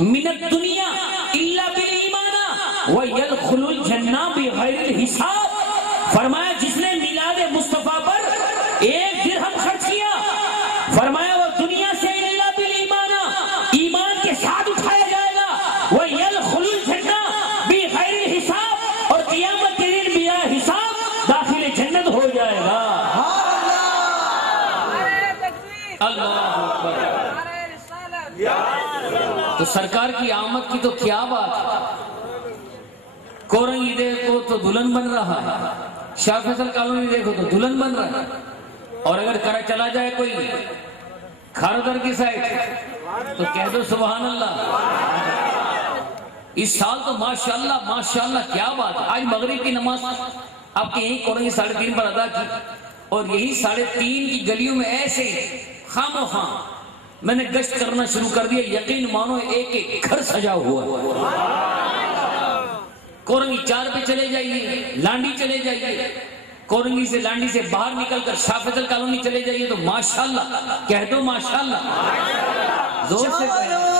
من الدنیا الا بالایمان ویدخل الجنہ بغیر الحساب۔ فرمایا جس نے میلاد مصطفیٰ پر 1 درہم خرچ کیا، فرمایا وہ دنیا سے الا بالایمان، ایمان کے ساتھ اٹھایا جائے گا، ویدخل الجنہ بغیر الحساب، اور قیامت کے دن بلا حساب داخل جنت ہو جائے گا۔ اللہ اکبر۔ تو سرکار کی آمد کی تو کیا بات، کورنگی دیکھو تو دلہن بن رہا ہے، شاہ فیصل کالونی دیکھو تو دلہن بن رہا ہے، اور اگر کرا چلا جائے کوئی کھاردر کی سائٹ تو کہہ دو سبحان اللہ۔ اس سال تو ماشاءاللہ ماشاءاللہ کیا بات ہے۔ آج مغرب کی نماز آپ کے یہیں کورنگی 3:30 پر ادا کی، اور یہی 3:30 کی گلیوں میں ایسے خام و خام میں نے گشت کرنا شروع کر دیا، یقین مانو ایک ایک گھر سجا ہوا ہے۔ کورنگی 4 پہ چلے جائیے، لانڈی چلے جائیے، کورنگی سے لانڈی سے باہر نکل کر شاہ فیصل کالونی چلے جائیے تو ماشاءاللہ کہہ دو ماشاءاللہ، زور سے کہہ۔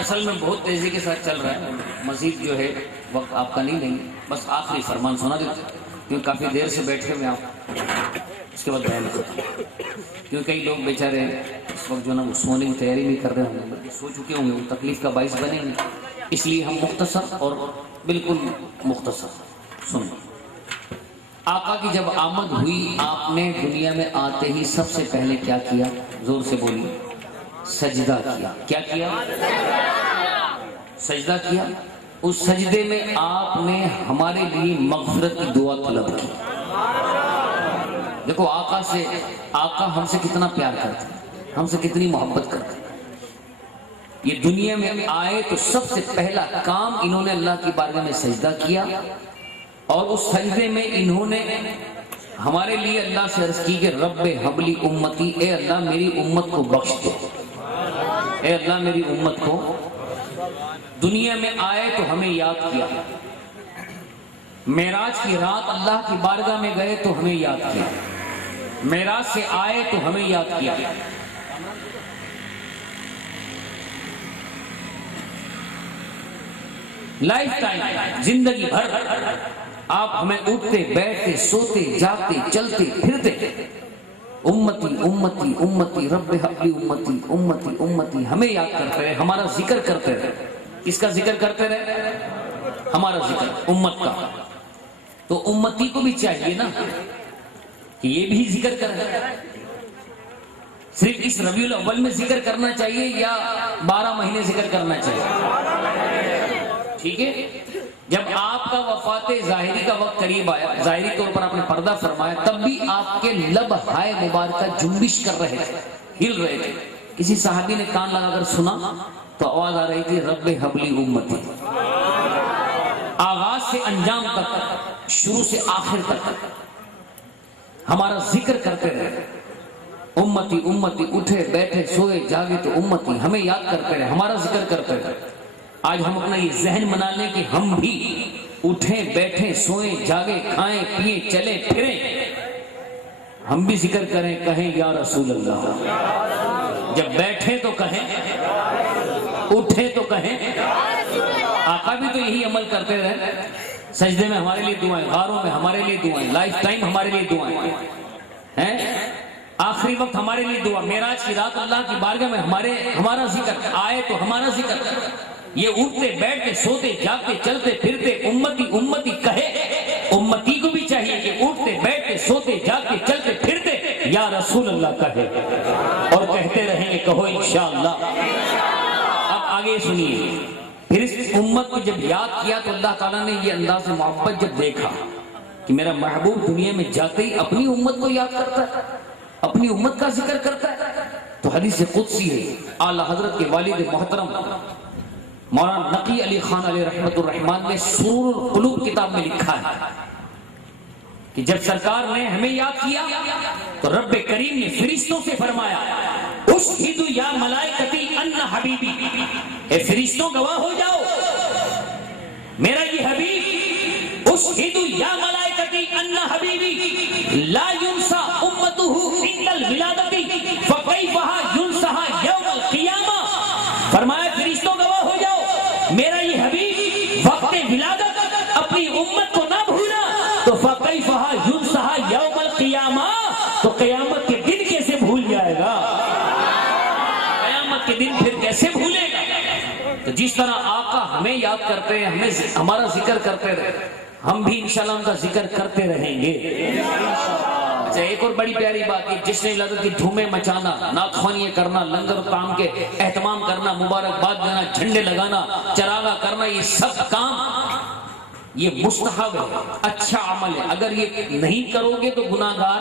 اصل میں بہت تیزی کے ساتھ چل رہا ہے، مزید جو ہے وقت آپ کا نہیں، بس آخری فرمان سنا دیتے کیوں کافی دیر سے بیٹھے ہوئے آپ، اس کے بعد بیان کرتے کیوں کئی لوگ بیچارے اس وقت جو نا سونے کی تیاری نہیں کر رہے ہوں گے، بلکہ سو چکے ہوں گے، وہ تکلیف کا باعث بنے گے، اس لیے ہم مختصر اور بالکل مختصر سنیں۔ آقا کی جب آمد ہوئی، آپ نے دنیا میں آتے ہی سب سے پہلے کیا کیا؟ زور سے بولیے۔ سجدہ کیا۔ کیا کیا؟ سجدہ کیا۔ اس سجدے میں آپ نے ہمارے لیے مغفرت کی دعا طلب کی۔ دیکھو آقا ہم سے کتنا پیار کرتے ہیں، ہم سے کتنی محبت کرتے ہیں۔ یہ دنیا میں آئے تو سب سے پہلا کام انہوں نے اللہ کی بارگاہ میں سجدہ کیا، اور اس سجدے میں انہوں نے ہمارے لیے اللہ سے عرض کی کہ رب حبلی امتی، اے اللہ میری امت کو بخش دے، اے اللہ میری امت کو۔ دنیا میں آئے تو ہمیں یاد کیا، معراج کی رات اللہ کی بارگاہ میں گئے تو ہمیں یاد کیا، معراج سے آئے تو ہمیں یاد کیا۔ لائف ٹائم زندگی بھر آپ ہمیں اٹھتے بیٹھتے سوتے جاگتے چلتے پھرتے امتی امتی امتی رب حبلی امتی امتی امتی ہمیں یاد کرتے رہے، ہمارا ذکر کرتے رہے۔ کس کا ذکر کرتے رہے؟ ہمارا ذکر امت کا۔ تو امتی کو بھی چاہیے نا کہ یہ بھی ذکر کرے۔ صرف اس ربیع الاول میں ذکر کرنا چاہیے یا 12 مہینے ذکر کرنا چاہیے؟ ٹھیک ہے، جب آپ کا وفات ظاہری کا وقت قریب آیا، ظاہری طور پر آپ نے پردہ فرمایا، تب بھی آپ کے لب ہائے مبارکہ جنبش کر رہے تھے، ہل رہے تھے. کسی صحابی نے کان لگا کر سنا تو آواز آ رہی تھی رب حبلی امتی. آغاز سے انجام تک، شروع سے آخر تک ہمارا ذکر کرتے رہے. امتی امتی، اٹھے بیٹھے سوئے جاگے تو امتی، ہمیں یاد کرتے رہے، ہمارا ذکر کرتے رہے. آج ہم اپنا یہ ذہن بنا لیں کہ ہم بھی اٹھیں بیٹھیں سوئیں جاگیں کھائیں پیئیں چلیں پھریں، ہم بھی ذکر کریں، کہیں یا رسول اللہ. جب بیٹھیں تو کہیں، اٹھیں تو کہیں. آقا بھی تو یہی عمل کرتے رہے. سجدے میں ہمارے لیے دعائیں، غاروں میں ہمارے لیے دعائیں، لائف ٹائم ہمارے لیے دعائیں ہیں. آخری وقت ہمارے لیے دعا، معراج کی رات اللہ کی بارگاہ میں ہمارا ذکر آئے تو ہمارا ذکر. یہ اٹھتے بیٹھتے سوتے جاگتے چلتے پھرتے امتی امتی کہے. امتی کو بھی چاہیے کہ اٹھتے بیٹھتے سوتے جاگتے چلتے پھرتے یا رسول اللہ کہے، اور کہتے رہیں گے، کہو انشاءاللہ. اب آگے سنیے. پھر اس امت کو جب یاد کیا تو اللہ تعالیٰ نے یہ انداز محبت جب دیکھا کہ میرا محبوب دنیا میں جاتے ہی اپنی امت کو یاد کرتا ہے، اپنی امت کا ذکر کرتا ہے، تو حدیث قدسی ہے. اعلی حضرت کے والد محترم مولانا نقی علی خان علیہ رحمت الرحمان نے سرور القلوب کتاب میں لکھا ہے کہ جب سرکار نے ہمیں یاد کیا تو رب کریم نے فرشتوں سے فرمایا، اشہدوا یا ملائکتی ان حبیبی، اے فرشتوں گواہ ہو جاؤ میرا یہ حبیب، اشہدوا یا ملائکتی ان حبیبی لا ینسى امته عند الولادتی فکیفها ینسى یوم القیامہ. فرمایا فرشتوں گواہ ہو جاؤ میرا یہ حبیب وقت ولادت اپنی امت کو نہ بھولا تو فکیفها ینسى یوم القیامہ، تو قیامت کے دن کیسے بھول جائے گا؟ قیامت کے دن پھر کیسے بھولے گا؟ تو جس طرح آقا ہمیں یاد کرتے ہیں، ہمیں ہمارا ذکر کرتے رہے، ہم بھی انشاءاللہ ان کا ذکر کرتے رہیں گے. اچھا، ایک اور بڑی پیاری بات ہے، جس نے ولادت کی دھومیں مچانا، ناخوانیاں کرنا، لنگر کام کے اہتمام کرنا، مبارکباد دینا، جھنڈے لگانا، چراغا کرنا، یہ سب کام یہ مستحب ہے، اچھا عمل ہے. اگر یہ نہیں کرو گے تو گناہگار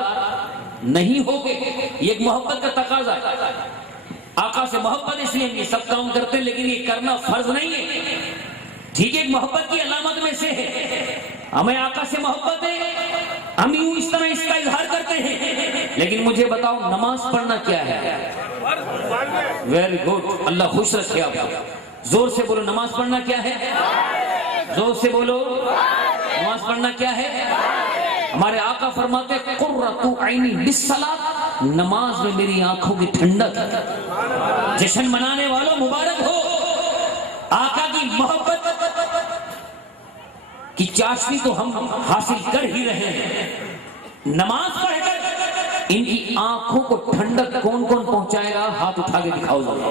نہیں ہوگے. یہ ایک محبت کا تقاضا ہے. آقا سے محبت اس لیے ہم یہ سب کام کرتے ہیں، لیکن یہ کرنا فرض نہیں ہے. ٹھیک ہے، ایک محبت کی علامت میں سے ہے، ہمیں آقا سے محبت ہے، ہم یوں اس طرح اس کا اظہار کرتے ہیں. لیکن مجھے بتاؤ نماز پڑھنا کیا ہے؟ ویری گڈ، اللہ خوش رکھے آپ کو. زور سے بولو، نماز پڑھنا کیا ہے؟ زور سے بولو، نماز پڑھنا کیا ہے؟ ہمارے آقا فرماتے قرۃ عینی بالصلاۃ، نماز میں میری آنکھوں کی ٹھنڈک. جشن منانے والوں مبارک ہو، آقا کی محبت کی چاشنی تو ہم حاصل کر ہی رہے ہیں. نماز پڑھ کر ان کی آنکھوں کو ٹھنڈک کون کون پہنچائے گا؟ ہاتھ اٹھا کے دکھاؤ ذرا.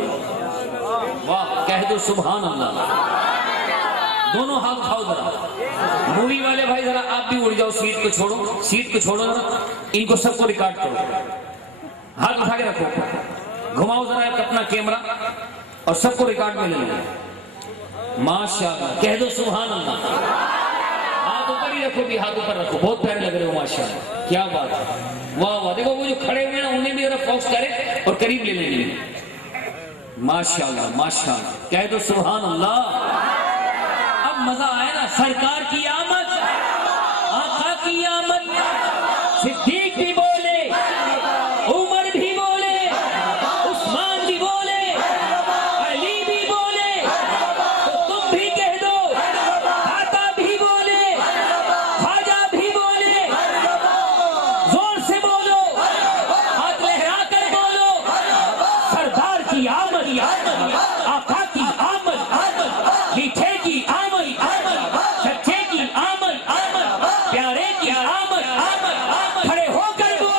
واہ، کہہ دو سبحان اللہ. دونوں ہاتھ اٹھاؤ ذرا. مووی والے بھائی ذرا آپ بھی اڑ جاؤ، سیٹ کو چھوڑو، سیٹ کو چھوڑو ذرا، ان کو سب کو ریکارڈ کرو. ہاتھ اٹھا کے رکھو، گھماؤ ذرا اپنا کیمرہ اور سب کو ریکارڈ میں لے لو. ماشاءاللہ، کہہ دو سبحان اللہ. ہاتھ اوپر ہی رکھو، بھی ہاتھ اوپر رکھو، بہت پیارے لگ رہے ہو ماشاءاللہ. کیا بات ہے، واہ واہ. دیکھو وہ جو کھڑے ہوئے ہیں انہیں بھی ذرا فوکس کرے اور قریب لے لیں گے. ماشاءاللہ ماشاءاللہ، کہہ دو سبحان اللہ. اب مزہ آئے نا. سرکار کی آمد، آقا کی آمد. صدیق بھی بولے، عمر بھی بولے، عثمان بھی بولے، علی بھی بولے، تو تم بھی کہہ دو. آقا بھی بولے، خواجہ بھی بولے. زور سے بولو، ہاتھ لہرا کر بولو. سردار کی آمد، آقا کی آمد، میٹھے کی آمد، سچے کی آمد، پیارے کی آمد. کھڑے ہو کر بولو.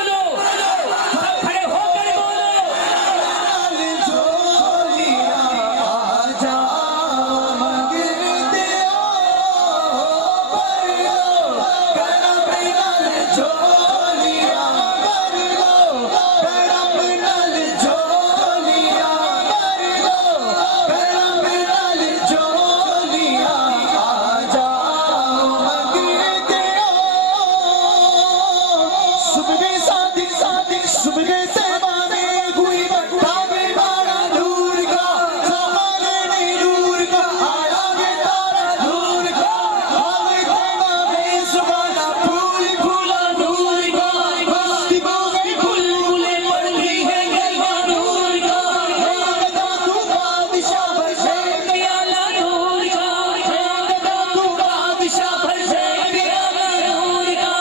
صبح طیبہ میں ہوئی تابے بارہ نور کا سہارے نے نور کا آیا ہے تارا نور کا آگے طیبہ میں سبحانہ پھول پھولا نور کا بستی بوگے پھول پھولے پڑھتی ہے کلمہ نور کا گدا تو بادشاہ بھرشے پیالہ نور کا گدا تو بادشاہ بھرشے پیالہ نور کا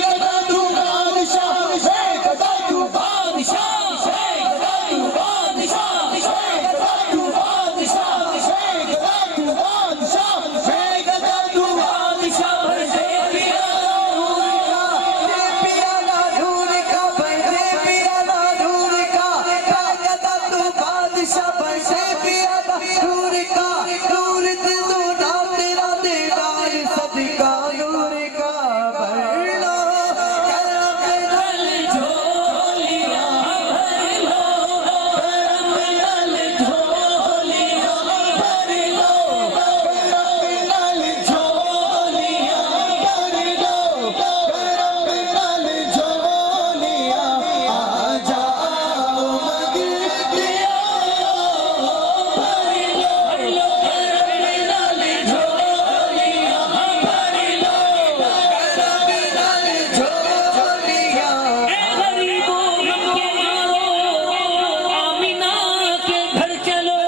گدا تو بادشاہ بھرشے گدا تو بادشاہ بھرشے گدا تو بادشاہ بھرشے گدا تو بادشاہ بھرشے گدا تو بادشاہ بھرشے گدا تو بادشاہ بھرشے پیالہ نور کا پیالہ نور کا بھرشے پیالہ نور کا گدا تو بادشاہ بھرشے پیالہ نور کا نور تو نا تیرا دیدار صدقہ نور کا بھر لو کرم نل جھولیاں بھر لو کرم نل جھولیاں بھر لو کرم نل جھولیاں بھر لو کرم نل جھولیاں آ جاؤ مگر لیا بھر لو کرم نل جھولیاں بھر لو کرم نل جھولیاں اے غریبوں غم کے مارو آمینہ کے گھر چلو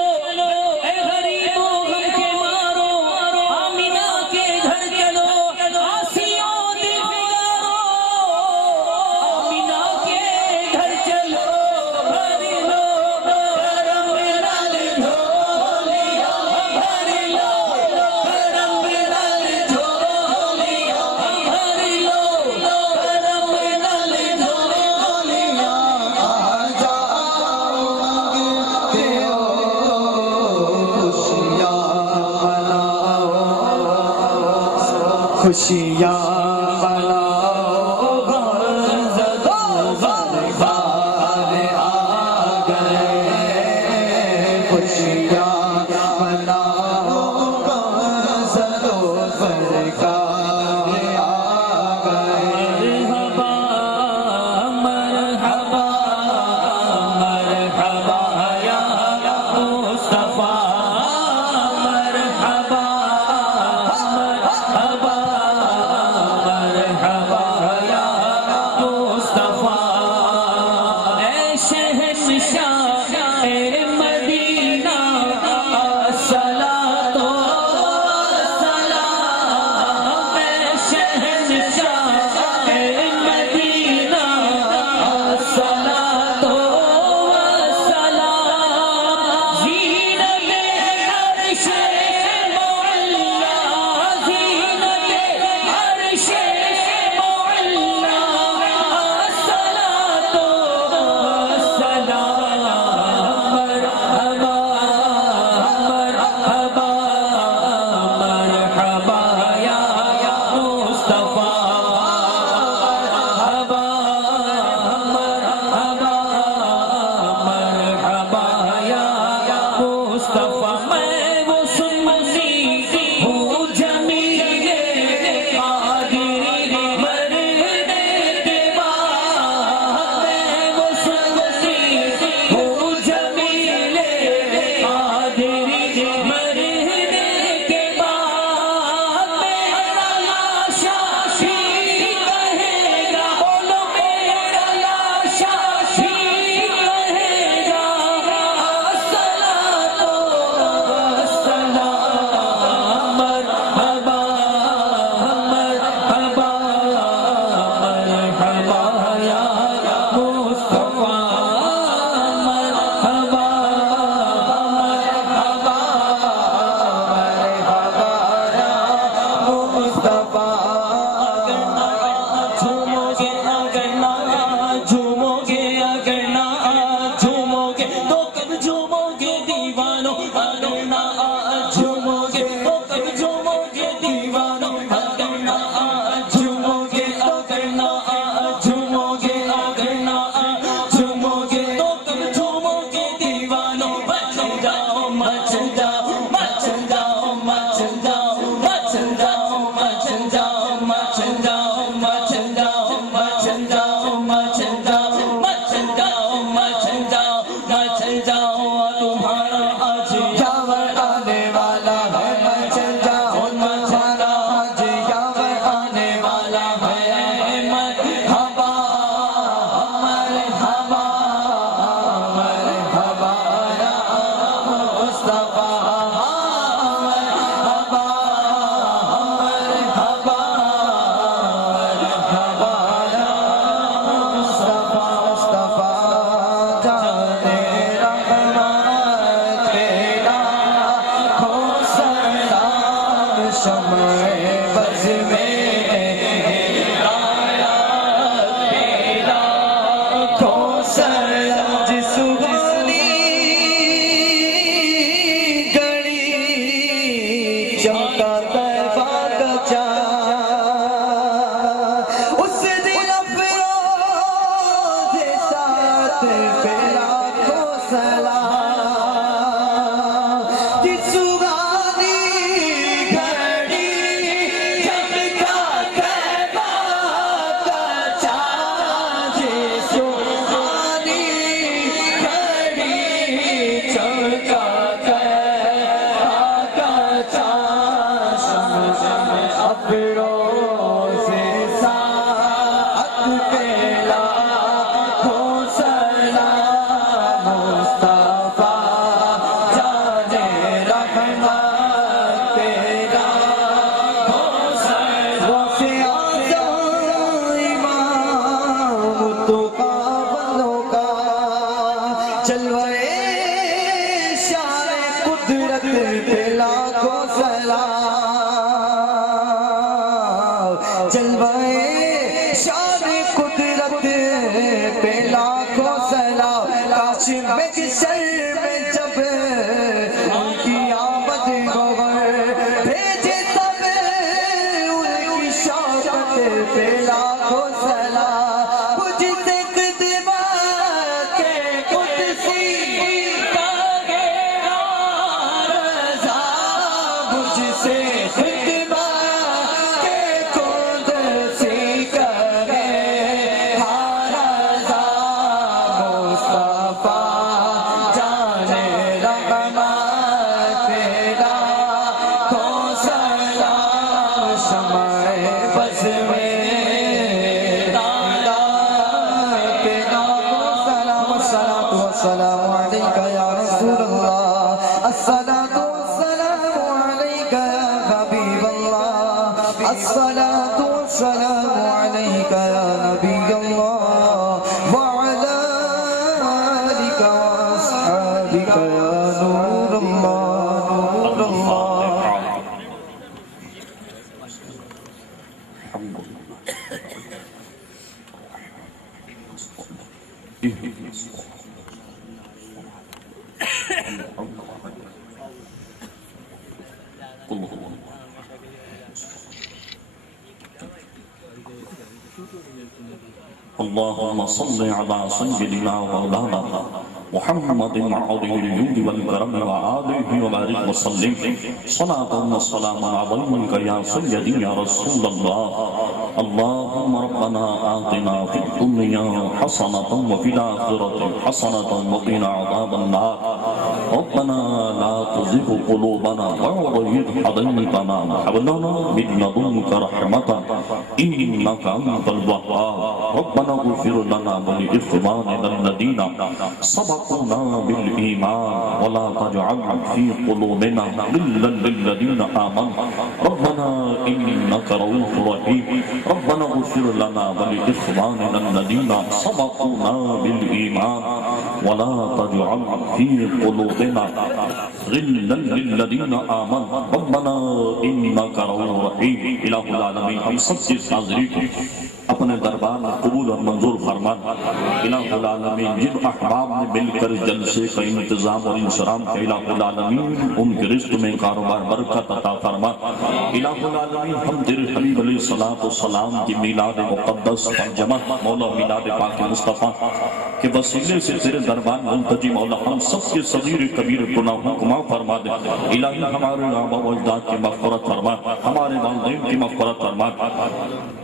اے غریبوں غم کے مارو آمینہ کے گھر چلو آسیوں دل بگارو آمینہ کے گھر چلو بھر لو کرم نل جھولیاں بھر لو کرم نل جھولیاں بھر لو کرم نل جھولیاں آ جاؤ مانگتے ہو خوشیاں مناؤ خوشیاں مناؤ غم زدہ غمخوار آ گئے خوشیاں مناؤ غم زدہ غمخوار آ گئے مرحبا مرحبا مرحبا یا مصطفیٰ مرحبا مرحبا پہ لاکھوں سلام کاش محشر میں جب ان کی آمد گوھر بھیجے تب ان کی شوقت پہ لاکھوں سلام مجھ سے قدمہ کے قدسی کا گہرا رضا مجھ سے خدمہ کے قدسی کا گہرا رضا مصطفیٰ جان رحمت پیدا کو سلام شمع بز میں دادا پیدا کو سلام الصلاة والسلام علیکہ یا رسول اللہ الصلاة والسلام علیکہ یا حبیب اللہ الصلاة والسلام علیکہ یا نبی اللہ وعلا آلک واصحابک یا نور اللہ نور اللہ اللهم صل على سيدنا مولانا محمد عظيم الجود والكرم وآله وبارك وسلم صلاة وسلاما عليك يا سيدي يا رسول الله اللهم ربنا آتنا في الدنيا حسنة وفي الآخرة حسنة وقنا عذاب النار ربنا لا تزغ قلوبنا بعد إذ هديتنا وهب لنا من لدنك رحمة إنك أنت الوهاب ربنا اغفر لنا ولإخواننا الذين سبقونا بالإيمان ولا تجعل في قلوبنا غلا للذين آمنوا ربنا إنك رؤوف رحيم ربنا اغفر لنا ولإخواننا الذين سبقونا بالإيمان ولا تجعل في قلوبنا غلا للذين آمنوا ربنا إنك رؤوف رحيم الہ العالمین ہم سب سے حاضری کو اپنے دربار میں قبول اور منظور فرمان الہ العالمین جن احباب نے مل کر جلسے کا انتظام اور انصرام کا الہ العالمین ان کے رزق میں کاروبار برکت عطا فرما الہ العالمین ہم تیرے حبیب علیہ السلام کی میلاد مقدس پر جمع مولا میلاد پاک مصطفیٰ کے وسیلے سے تیرے دربار منتجی مولا ہم سب کے صغیر کبیر گناہوں کو معاف فرما دے الہی ہمارے آباء و اجداد کی مغفرت فرما ہمارے والدین کی مغفرت فرما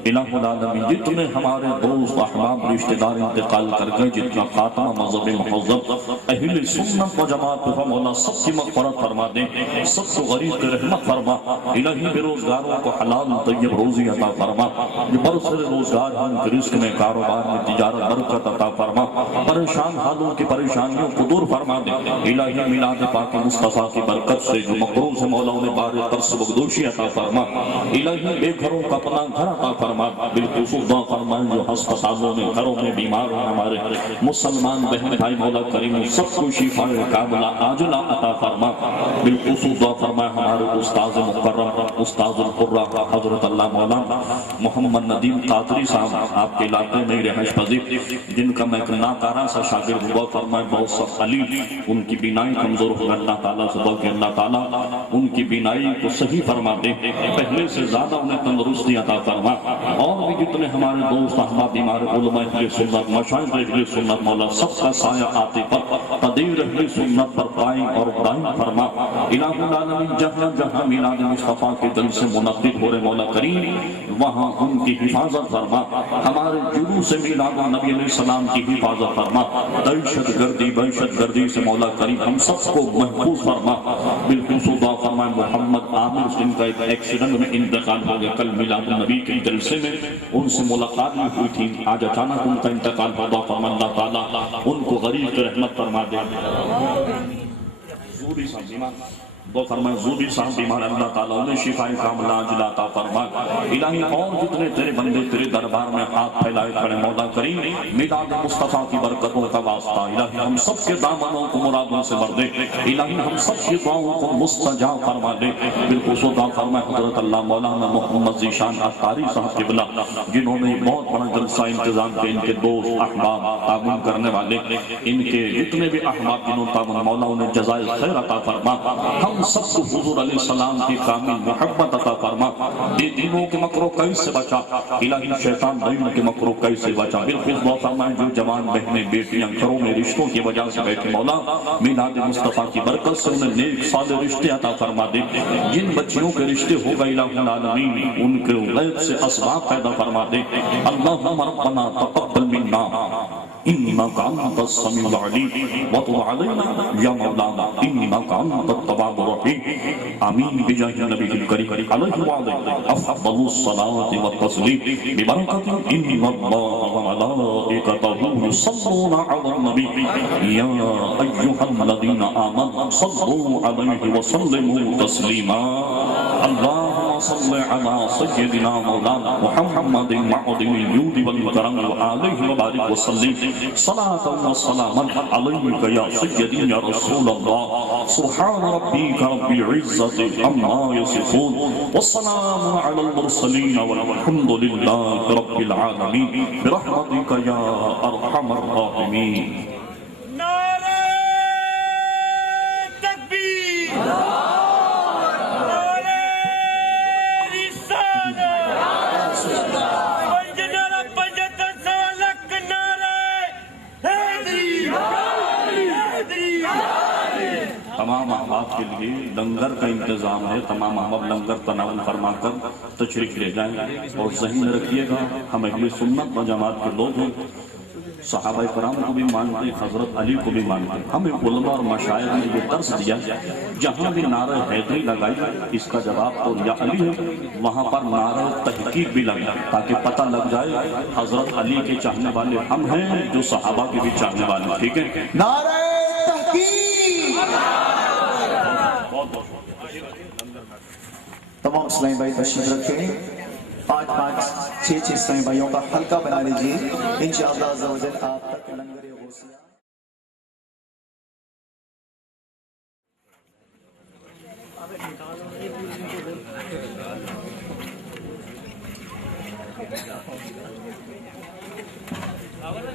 الہ العالمین جتنے ہمارے دوست احباب رشتہ دار انتقال کر گئے جتنا خاتمہ مذہب مہذب اہل سنت و جماعت کو مولا سب کی مغفرت فرما دے سب کو غریب کی رحمت فرما الہی بے روزگاروں کو حلال طیب روزی عطا فرما جو برسر روزگار ہیں ان کے رزق میں کاروبار میں تجارت برکت عطا فرما پریشان حالوں کی پریشانیوں کو دور فرما دے الہی میلاد پاک مصطفیٰ کی برکت سے جو مقروض ہے مولا انہیں بار ترس بخشی عطا فرما الہی بے گھروں کا اپنا گھر عطا فرما بالخصوص دعا فرمائیں جو ہسپتالوں میں گھروں میں بیمار ہیں ہمارے مسلمان بہن بھائی مولا کریم سب کو شفا کاملہ عاجلہ عطا فرما بالخصوص دعا فرمائیں ہمارے استاذ مکرم استاذ القرہ حضرت اللہ مولانا محمد ندیم قادری صاحب آپ کے علاقے میں رہائش پذیر جن کا میں ناکارہ سا شاگرد دعا فرمائیں بہت سا خلیل ان کی بینائی کمزور ہو اللہ تعالیٰ سے دعا کہ اللہ تعالیٰ ان کی بینائی کو صحیح فرما دے پہلے سے زیادہ انہیں تندرستی عطا فرما اور بھی جتنے ہمارے دوست احباب بیمار علماء اہل سنت مشائخ اہل سنت مولا سب کا سایہ آتے پر قدیر اہل سنت پر قائم اور دائم فرما الہ العالمین جہاں جہاں میلاد مصطفیٰ کے دل سے منعقد ہو رہے مولا کریم وہاں ان کی حفاظت فرما ہمارے جلوس میلاد نبی علیہ السلام کی حفاظت فرما دہشت گردی سے مولا کریم ہم سب کو محفوظ فرما بالخصوص دعا فرمائے محمد عامر جن کا ایک ایکسیڈنٹ میں انتقال ہو گیا کل میلاد النبی کے جلسے میں ان سے ملاقات بھی ہوئی تھی آج اچانک ان کا انتقال ہو دعا فرمائے اللہ تعالیٰ ان کو غریب کی رحمت فرما دے وہ فرمائے زوبی صاحب بیمار اللہ تعالیٰ انہیں شفائے کاملہ عاجلہ عطا فرما الہی اور جتنے تیرے بندے تیرے دربار میں ہاتھ پھیلائے کھڑے مولا کریم میلاد مصطفیٰ کی برکتوں کا واسطہ الہی ہم سب کے دامنوں کو مرادوں سے بھر دے الہی ہم سب کی دعاؤں کو مستجاب فرما دے بالخصوص دعا فرمائے حضرت اللہ مولانا محمد ذیشان اختاری صاحب قبلہ جنہوں نے بہت بڑا جلسہ انتظام کیا ان کے دوست احباب تعاون کرنے والے ان کے جتنے بھی احباب جنہوں تعاون مولا انہیں جزائے خیر عطا فرما ہم سب کو حضور علیہ السلام کی کامل محبت عطا فرما بے دینوں کے مکر و کید سے بچا الہی شیطان دین کے مکر و کید سے بچا بالخصوص دعا فرمائے جو جوان بہنیں بیٹیاں گھروں میں رشتوں کی وجہ سے بیٹھے مولا میلاد مصطفیٰ کی برکت سے انہیں نیک صالح رشتے عطا فرما دے جن بچیوں کے رشتے ہو گئے الہ العالمین ان کے غیب سے اسباب پیدا فرما دے اللہم ربنا تقبل منا انك انت السميع العليم وتب علينا يا مولانا انك انت التواب الرحيم امين بجاه النبي الكريم عليه وعليه افضل الصلاه والتسليم ببركه ان الله وملائكته يصلون على النبي يا ايها الذين امنوا صلوا عليه وسلموا تسليما اللهم صل على سيدنا مولانا محمد معظم الجود والكرم وآله وبارك وسلم صلاة وسلاما عليك يا سيدي يا رسول الله سبحان ربك رب العزة عما يصفون والسلام على المرسلين والحمد لله رب العالمين برحمتك يا أرحم الراحمين تمام احباب کے لیے لنگر کا انتظام ہے تمام احباب لنگر تناول فرما کر تشریف لے جائیں اور ذہن میں رکھیے گا ہم اہل سنت و جماعت کے لوگ ہیں صحابہ کرام کو بھی مانتے حضرت علی کو بھی مانتے ہمیں علماء اور مشائخ نے یہ درس دیا جہاں بھی نعرہ حیدری لگائی اس کا جواب تو یا علی ہے وہاں پر نعرہ تحقیق بھی لگا تاکہ پتہ لگ جائے حضرت علی کے چاہنے والے ہم ہیں جو صحابہ کے بھی چاہنے والے ٹھیک ہے نعرہ تحقیق تمام اسلامی بھائی تشریف رکھیں 5-5 6 اسلامی بھائیوں کا حلقہ بنا لیجیے انشاءاللہ عز و جل آپ تک لنگر غوثیہ Ahora